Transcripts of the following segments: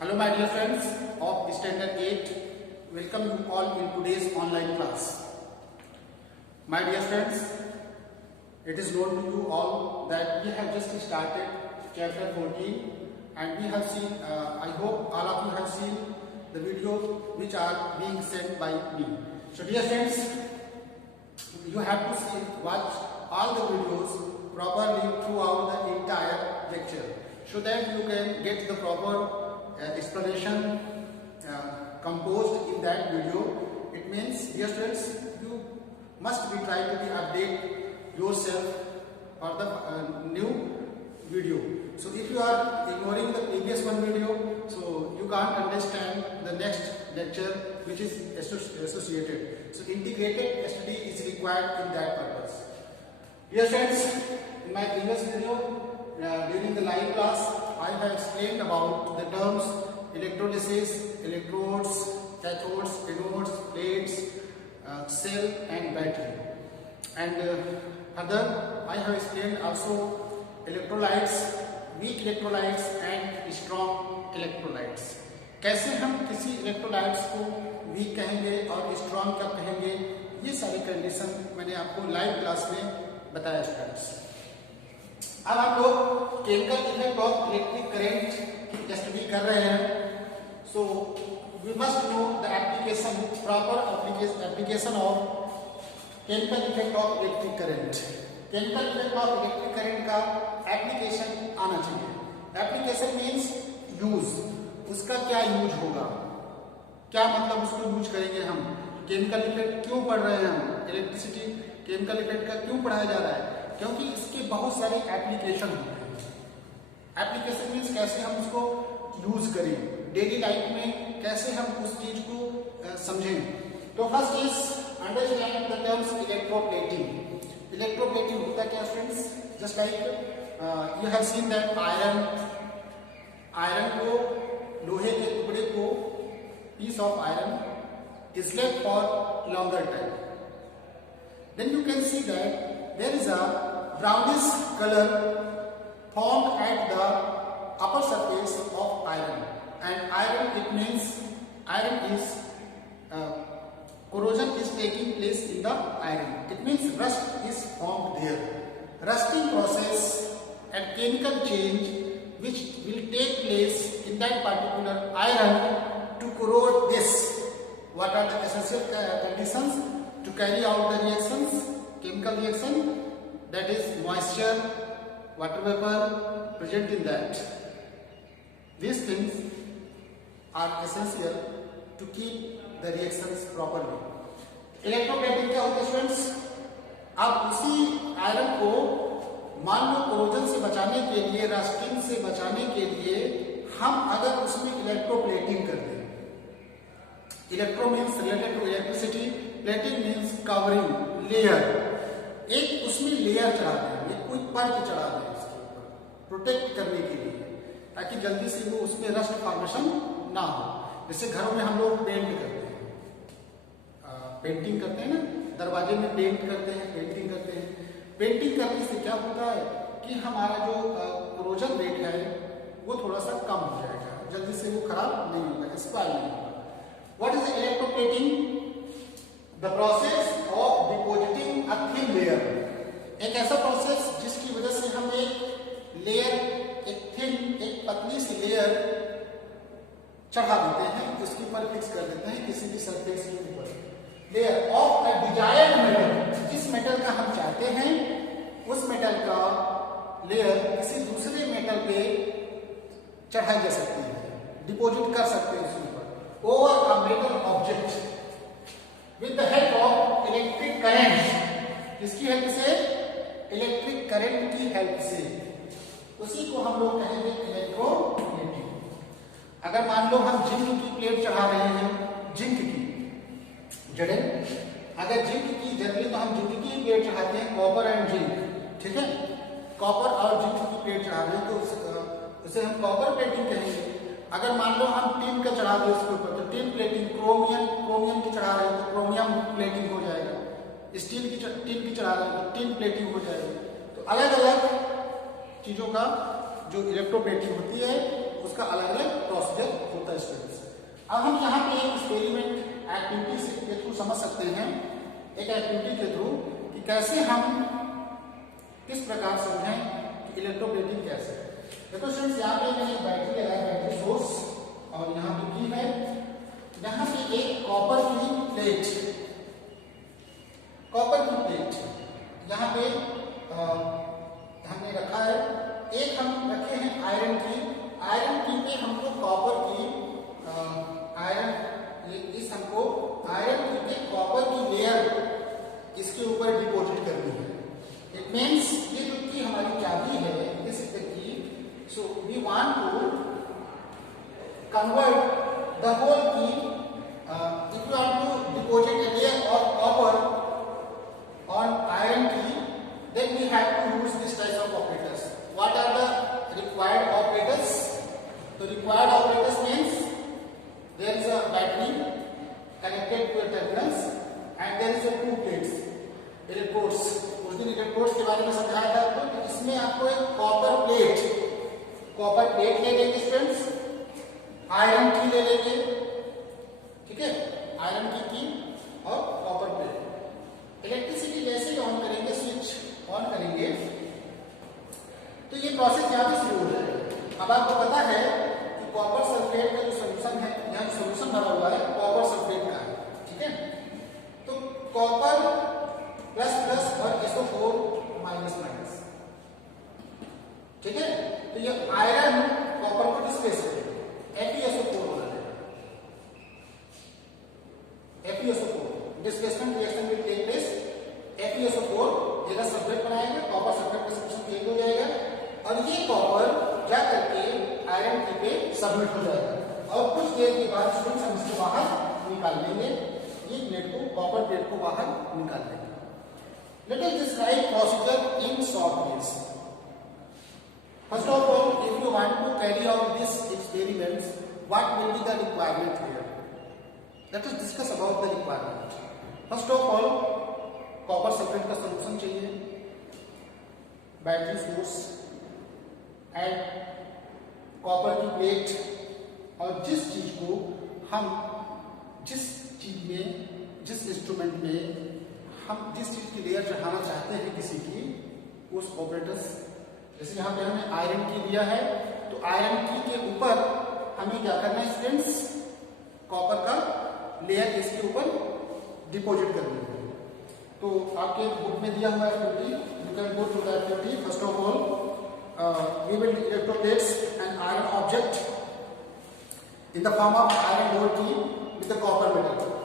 Hello my dear friends of Standard 8, welcome you all in today's online class. My dear friends, it is known to you all that we have just started chapter 14 and we have seen, I hope all of you have seen the videos which are being sent by me. So dear friends, you have to watch all the videos properly throughout the entire lecture so that you can get the proper explanation composed in that video. It means, dear students, you must be trying to be update yourself for the new video. So if you are ignoring the previous one video, so you can't understand the next lecture which is associated. So integrated study is required in that purpose. Dear friends, in my previous video, during the live class, I have explained about the terms electrolysis, electrodes, cathodes, anodes, plates, cell and battery. And further, I have explained also electrolytes, weak electrolytes and strong electrolytes. कैसे हम किसी electrolytes को week कहेंगे और strong कब कहेंगे, ये सारी कंडीशन मैंने आपको लाइव क्लास में बताया स्टूडेंट्स। अब हम लोग chemical effect of electric current की स्टडी कर रहे हैं। So we must know the application, proper application of chemical effect of electric current. केमिकल इफेक्ट ऑफ इलेक्ट्रिक करंट का एप्लीकेशन आना चाहिए। एप्लीकेशन मीन्स यूज, उसका क्या यूज होगा, क्या मतलब उसको यूज करेंगे हम, केमिकल इफेक्ट क्यों पढ़ रहे हैं हम, इलेक्ट्रिसिटी केमिकल इफेक्ट का क्यों पढ़ाया जा रहा है, क्योंकि इसके बहुत सारे एप्लीकेशन होते हैं। एप्लीकेशन मीन्स कैसे हम उसको यूज करें डेली लाइफ में, कैसे हम उस चीज को समझें। तो first is understand the terms electroplating. Electroplating होता क्या friends, just like you have seen that iron को, लोहे के टुकड़े को, piece of iron is left for longer time. Then you can see that there is a brownish color formed at the upper surface of iron, and iron, it means iron is corrosion is taking place in the iron. It means rust is formed there. Rusting process and chemical change which will take place in that particular iron to corrode this. What are the essential conditions to carry out the reactions, chemical reaction? That is moisture, water vapor present in that. These things are essential to keep the reactions properly. Electroplating क्या होता है students, अब उसी iron को मान लो corrosion से बचाने के लिए, रस्टिंग से बचाने के लिए हम अगर उसमें इलेक्ट्रोप्लेटिंग कर दें, electro means related to electricity, plating means covering, layer, एक उसमें लेयर चढ़ा दें, एक कोई परत चढ़ा दें इसके ऊपर प्रोटेक्ट करने के लिए, ताकि जल्दी से वो उसमें रस्ट फॉर्मेशन ना हो। जैसे घरों में हम लोग पेंट करते हैं, पेंटिंग करते हैं ना, दरवाजे में पेंट करते हैं, पेंटिंग करते हैं। पेंटिंग करने से क्या होता है कि हमारा जो कोरोजन रेट है वो थोड़ा सा कम हो जाएगा, जल्दी से वो खराब नहीं होगा, स्पॉइल नहीं होगा। What is electroplating? The process of depositing a thin layer. एक ऐसा प्रोसेस जिसकी वजह से हम एक लेयर, एक थिन, एक पतली सी लेयर चढ़ा देते हैं, उसके ऊपर फिक्स कर देते हैं किसी भी सरफेस के ऊपर। Layer of a desired metal, जिस मेटल का हम चाहते हैं उस मेटल का लेयर किसी दूसरे मेटल पे चढ़ाई जा सकती है, डिपॉजिट कर सकते हैं उसके ऊपर। Over a metal object with the help of electric current, किसकी हेल्प से, इलेक्ट्रिक करंट की हेल्प से, उसी को हम लोग कहेंगे इलेक्ट्रोप्लेटिंग। अगर मान लो हम जिंक की प्लेट चढ़ा रहे हैं, जिंक की जड़ें, अगर जिंक की जनरली तो हम जिंक की प्लेट चढ़ाते हैं, कॉपर एंड जिंक, ठीक है, कॉपर और जिंक की प्लेट चढ़ा रहे हैं तो उसे हम कॉपर प्लेटिंग कहेंगे। अगर मान लो हम टिन का चढ़ा दें उसके ऊपर तो टिन प्लेटिंग, क्रोमियम की चढ़ा रहे हैं तो क्रोमियम प्लेटिंग हो जाएगा, स्टील की टिन की चढ़ा रहे हैं तो टिन प्लेटिंग हो जाएगी। तो अलग अलग चीजों का जो इलेक्ट्रोप्लेटिंग होती है उसका अलग अलग प्रोसीजर होता है स्टूडेंट्स। अब हम यहाँ पे एक एक्सपेरिमेंट एक्टिविटी के थ्रू समझ सकते हैं, एक एक्टिविटी के थ्रू कि कैसे हम किस प्रकार समझें कि इलेक्ट्रोप्लेटिंग कैसे है। देखो स्टूडेंट्स, यहाँ पे मैंने बैटरी लगाया, बैटरी सोर्स, और यहाँ पे की है, यहाँ पे एक कॉपर की प्लेट, यहाँ पे हमने रखा है। एक हम रखे हैं आयरन की पे हमको कॉपर की हमको आयरन की पे कॉपर की लेयर इसके ऊपर डिपॉजिट करनी है। इट मीन्स ये जो की हमारी चाबी है, this is the key, so we want to convert the whole key, if you want to deposit a layer of copper on iron key, then we have to use this type of operators. What are the required operators? The required operators means there is a battery connected to a terminals and there is a two plates, electrodes. उस दिन electrodes के बारे में समझाया था आपको कि इसमें आपको एक कॉपर प्लेट ले लेंगे स्टूडेंट्स, आयरन की ले लेंगे, ठीक है, आयरन की और कॉपर प्लेट। इलेक्ट्रिसिटी जैसे ही ऑन करेंगे, स्विच ऑन करेंगे, तो ये प्रोसेस यहाँ पे शुरू हो जाएगा। अब आपको पता है कि कॉपर सल्फेट का जो सोल्यूशन है, यहाँ सोल्यूशन भरा हुआ है कॉपर सल्फेट का, ठीक है। तो कॉपर प्लस प्लस और SO4 माइनस माइनस, ठीक है। तो ये आयरन कॉपर को डिस्प्लेस करेगा, FeSO4 हो जाएगा, FeSO4 displacement reaction will take place, FeSO4 जगह सल्फेट बनाएगा, कॉपर सल्फेट का सॉल्यूशन चेंज हो जाएगा और ये कॉपर जा करके आयरन की पे सबमिट हो जाएगा और कुछ देर के बाद स्टूडेंट्स हम इसको बाहर निकाल लेंगे, ये प्लेट को, कॉपर प्लेट को बाहर निकाल लेंगे। Let us describe procedure in short ways. First of all, if you want to carry out this experiments, what will be the requirement here? Let us discuss about the requirement. First of all, copper sulphate का solution चाहिए, battery source and copper की plate, और जिस चीज को हम जिस instrument में हम जिस चीज की लेयर चढ़ाना चाहते हैं किसी की, उस ऑपरेटर्स, जैसे यहाँ पे हमने आयरन की लिया है, तो आयरन की के ऊपर हमें क्या करना है स्टूडेंट्स, कॉपर का लेयर इसके ऊपर डिपॉजिट करनी है। तो आपके बुक में दिया हुआ activity, you can go to the activity. First of all, we will electroplates an iron object in the form of iron door key with the copper metal.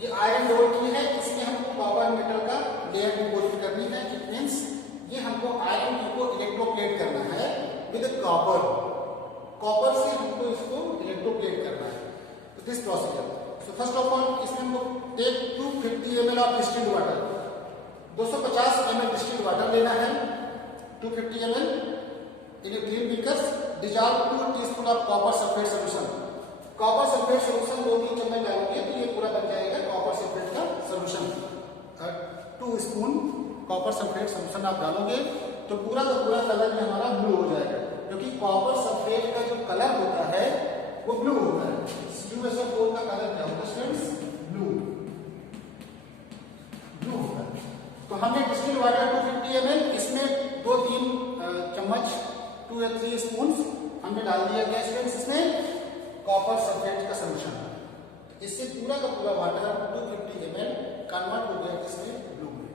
ये आयरन डोर की है, इसमें हमको copper metal का layer deposit करनी है। It means ये हमको iron की को इलेक्ट्रोप्लेट करना है विद कॉपर से हमको इसको इलेक्ट्रोप्लेट करना है। तो this procedure, so first of all, इसमें हमको take 250 ml of distilled water, 250 ml distilled water लेना है, 250 ml in a clean beaker, dissolve 2 teaspoon of copper sulphate solution. Copper sulphate solution 2-3 चम्मच डालोगे तो ये पूरा बन जाएगा कॉपर सल्फेट का solution. 2 spoon copper sulphate solution आप डालोगे तो पूरा का पूरा कलर में हमारा ब्लू हो जाएगा, क्योंकि कॉपर सल्फेट का जो कलर होता है वो ब्लू होता है। SiO4 का कलर क्या होता है स्टूडेंट्स? ब्लू होता है। तो हमने डिस्टिल्ड वाटर 250 ml, इसमें 2-3 चम्मच 2 या 3 स्पून हमने डाल दिया गया स्टूडेंट्स, इसमें कॉपर सल्फेट का सॉल्यूशन। इससे पूरा का पूरा वाटर 250 ml कन्वर्ट हो गया इसमें ब्लू में।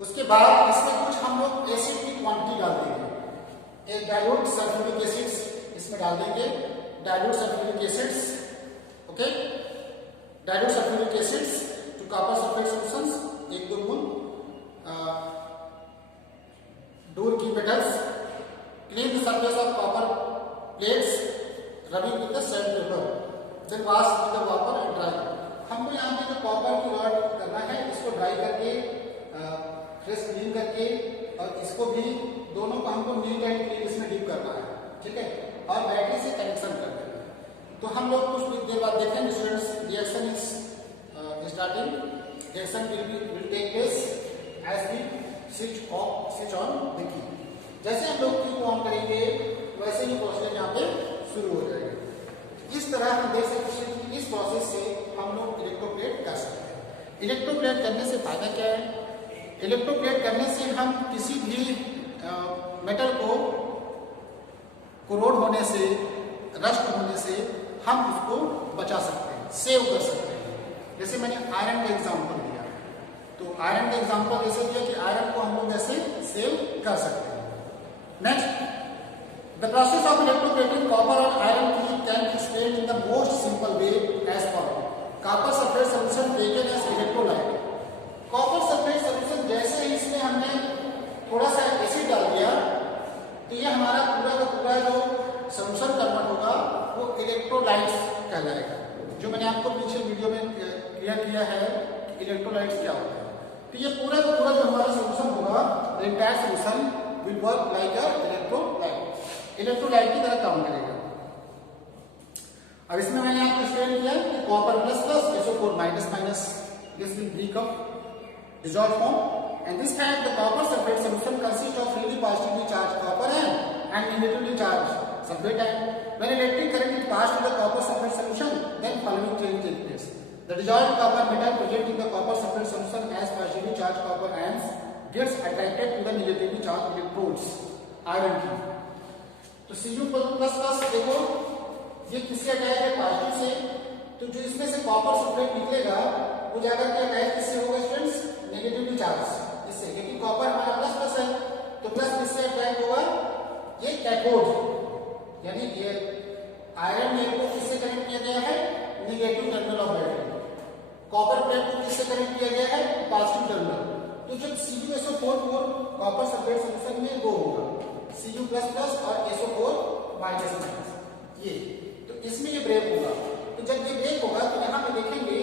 उसके बाद इसमें कुछ हम लोग एसिड की क्वांटिटी डाल देंगे, एक डाइल्यूट सल्फ्यूरिक एसिड्स इसमें डाल देंगे, dilute sulphuric acids, okay, dilute sulphuric acids to copper sulphate solutions, 1-2 बूंद। डोर की पेटल्स, clean the surface of copper plates, rubbing with the sand paper, then wash with the copper and dry. हमको यहाँ पे जो कॉपर की रॉड करना है, इसको ड्राई करके, फ्रेश क्लीन करके, और इसको भी दोनों को हमको नीट एंड क्लीन इसमें डिप करना है, ठीक है, और बैटरी से कनेक्शन करना है। तो हम लोग कुछ देर बाद देखेंगे students, reaction is starting, reaction will take place as we switch on the key. जैसे हम लोग की को ऑन करेंगे वैसे ही प्रोसीजर यहाँ पे शुरू हो जाएगा। इस तरह हम देख सकते हैं कि इस प्रोसेस से हम लोग इलेक्ट्रोप्लेट कर सकते हैं। इलेक्ट्रोप्लेट करने से फायदा क्या है? इलेक्ट्रोप्लेट करने से हम किसी भी मेटल को कोरोड होने से, रस्ट होने से हम उसको बचा सकते हैं, सेव कर सकते हैं। जैसे मैंने आयरन का एग्जांपल दिया, तो आयरन का एग्जांपल ऐसे दिया कि आयरन को हम लोग ऐसे सेव कर सकते हैं। Next, the process of electroplating copper on iron can be explained in the most simple way as follows. Copper sulfate solution taken as electrolyte. Copper sulfate solution जैसे ही इसमें हमने थोड़ा सा एसिड डाल दिया तो ये हमारा पूरा का पूरा जो सोल्यूशन कन्वर्ट होगा वो इलेक्ट्रोलाइट्स कहलाएगा। जो मैंने आपको पीछे वीडियो में क्लियर किया है कि इलेक्ट्रोलाइट्स क्या होता है। तो ये पूरा का पूरा जो हमारा सोल्यूशन होगा, the entire solution will work like a electrolyte, electrolyte की तरह काम करेगा। अब इसमें मैंने आपको एक्सप्लेन किया कि copper plus plus SO4 minus minus, this will break up dissolved form, and this time the copper sulfate solution consists of freely positively charged copper and negatively charged sulfate ion. When electric current is passed to the copper sulfate solution, then following change takes place. The dissolved copper metal present in the copper sulfate solution as positively charged copper ions gets attracted to the negatively charged electrodes iron की। तो Cu plus plus देखो ये किससे attach है? Positive से। तो जो इसमें से कॉपर सल्फेट निकलेगा वो जाकर के अटैच किससे होगा स्टूडेंट्स? नेगेटिवली चार्ज इससे, क्योंकि कॉपर हमारा प्लस प्लस है तो प्लस किससे अटैच होगा? ये कैथोड, यानी ये आयरन मेल को किससे कनेक्ट किया गया है? Negative terminal of battery. Copper plate को किससे कनेक्ट किया गया है? Positive terminal. तो जब CuSO4 कॉपर सल्फेट सॉल्यूशन में दो होगा, Cu प्लस प्लस और SO4 माइनस माइनस, ये तो इसमें ये ब्रेक होगा। तो जब ये ब्रेक होगा तो यहाँ पे देखेंगे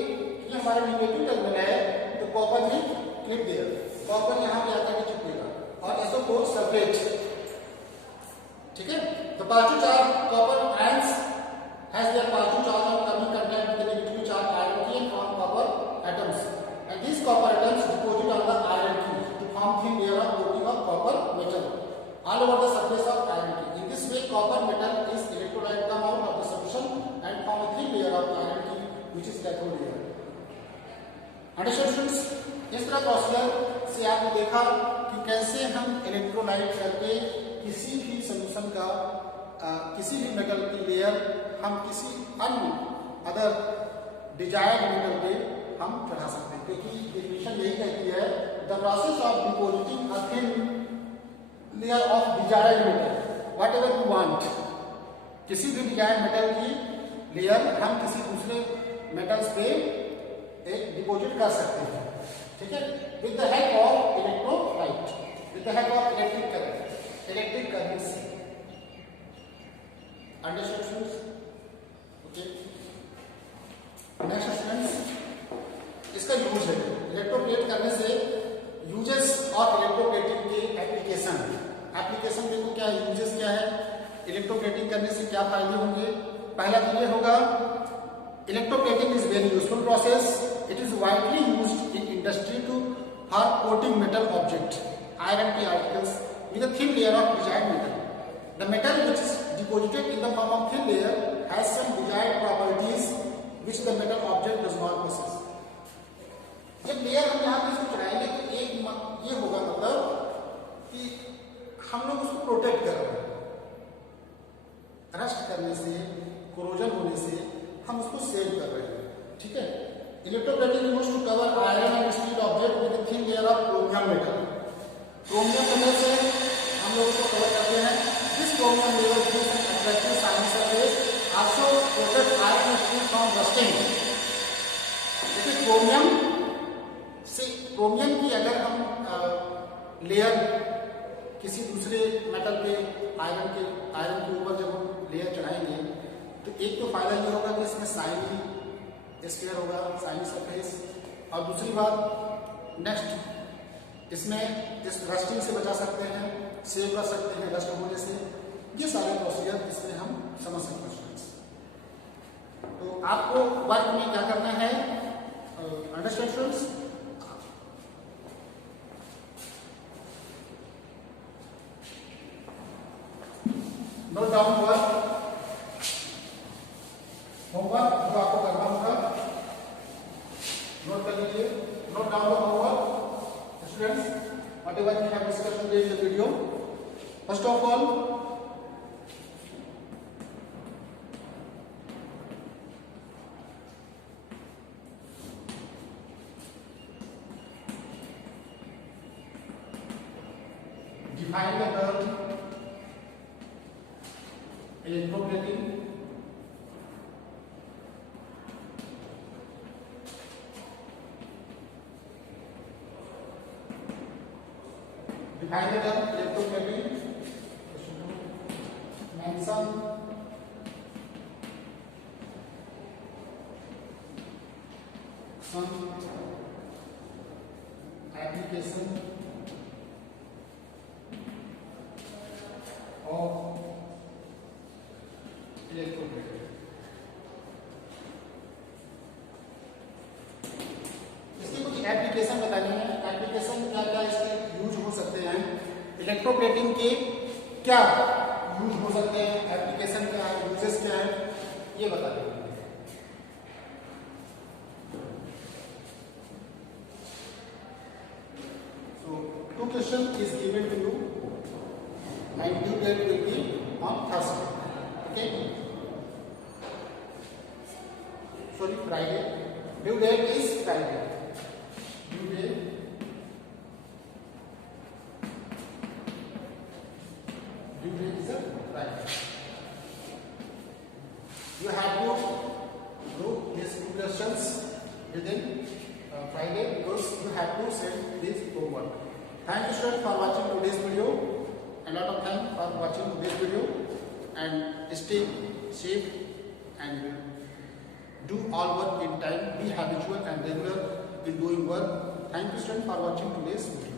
कि हमारा नेगेटिव टर्मिनल है तो कॉपर में क्लिप देगा, कॉपर यहाँ पे आकर के चिपकेगा और SO4 सल्फेट, ठीक है। तो positive charge copper ions has their positive charge on coming contact with the negative charge iron key and form copper atoms, and this copper atoms deposit on the iron key to form thin layer of coating of copper metal all over the surface of iron key. In this way, copper metal is electrolyte come out of the solution and form a thin layer of iron key, which is cathode layer. Understood students? इस तरह procedure से आपने देखा कि कैसे हम electrolyte करके किसी भी सोल्यूशन का किसी भी मेटल की लेयर हम किसी अन्य अदर डिजायर्ड मेटल पे हम चढ़ा सकते हैं, क्योंकि डेफिनेशन यही कहती है the process of depositing a thin layer of desired metal what ever you want. किसी भी डिजायर्ड मेटल की लेयर हम किसी दूसरे मेटल्स पे एक डिपोजिट कर सकते हैं, ठीक है, with the help of electrolyte, with the help of electric current से। Understood students? Okay, next students, इसका यूज है इलेक्ट्रोप्लेट करने से यूजेस ऑफ इलेक्ट्रोप्लेटिंग के एप्लीकेशन देखो क्या है, यूजेस क्या है, इलेक्ट्रोप्लेटिंग करने से क्या फायदे होंगे। पहला तो ये होगा, electroplating is very useful process, it is widely used in industry to for coating metal object iron के articles with a thin layer of desired metal. The metal which is deposited in the form of thin layer has some desired properties which the metal object does not possess. जब layer हम यहाँ पे इसको चढ़ाएंगे तो एक ये होगा मतलब कि हम लोग उसको प्रोटेक्ट कर रहे हैं, रस्ट करने से, कोरोजन होने से हम उसको सेव कर रहे हैं, ठीक है। Electroplating used to cover iron and steel object with a thin layer of chromium metal. Chromium metal से हम लोग उसको कवर करते हैं। This chromium layer gives an attractive shiny surface also protect iron and steel from rusting. देखिए chromium की अगर हम लेयर किसी दूसरे मेटल पे आयरन के ऊपर जब हम लेयर चढ़ाएंगे तो एक तो फायदा ये होगा कि इसमें शाइनी स्फीयर होगा, शाइनी सरफेस, और दूसरी बात नेक्स्ट इसमें इस रस्टिंग से बचा सकते हैं, सेव कर सकते हैं रस्ट होने से। ये सारे प्रोसीजर इसमें हम समझ सकते हैं। तो आपको वर्क में क्या करना है, understand students? Note down work Note down the homework, students, whatever we have discussed today in the video. First of all, define the term electroplating. Define the term electroplating. Mention some application of electroplating. इसके कुछ application बताने हैं. Application क्या क्या इसके use हो सकते हैं, इलेक्ट्रोप्लेटिंग के क्या यूज हो सकते हैं, एप्लीकेशन क्या है, यूजेस क्या है, ये बता देंगे. So 2 questions is given to you and due date will be on Thursday. Okay? Sorry, Friday. Due date is Friday. Due date is a Friday. You have to do these 2 questions within Friday because you have to send this homework. Thank you, students, for watching today's video. A lot of thanks for watching this video, and stay safe and do all work in time. Be habitual and regular in doing work. Thank you, students, for watching today's video.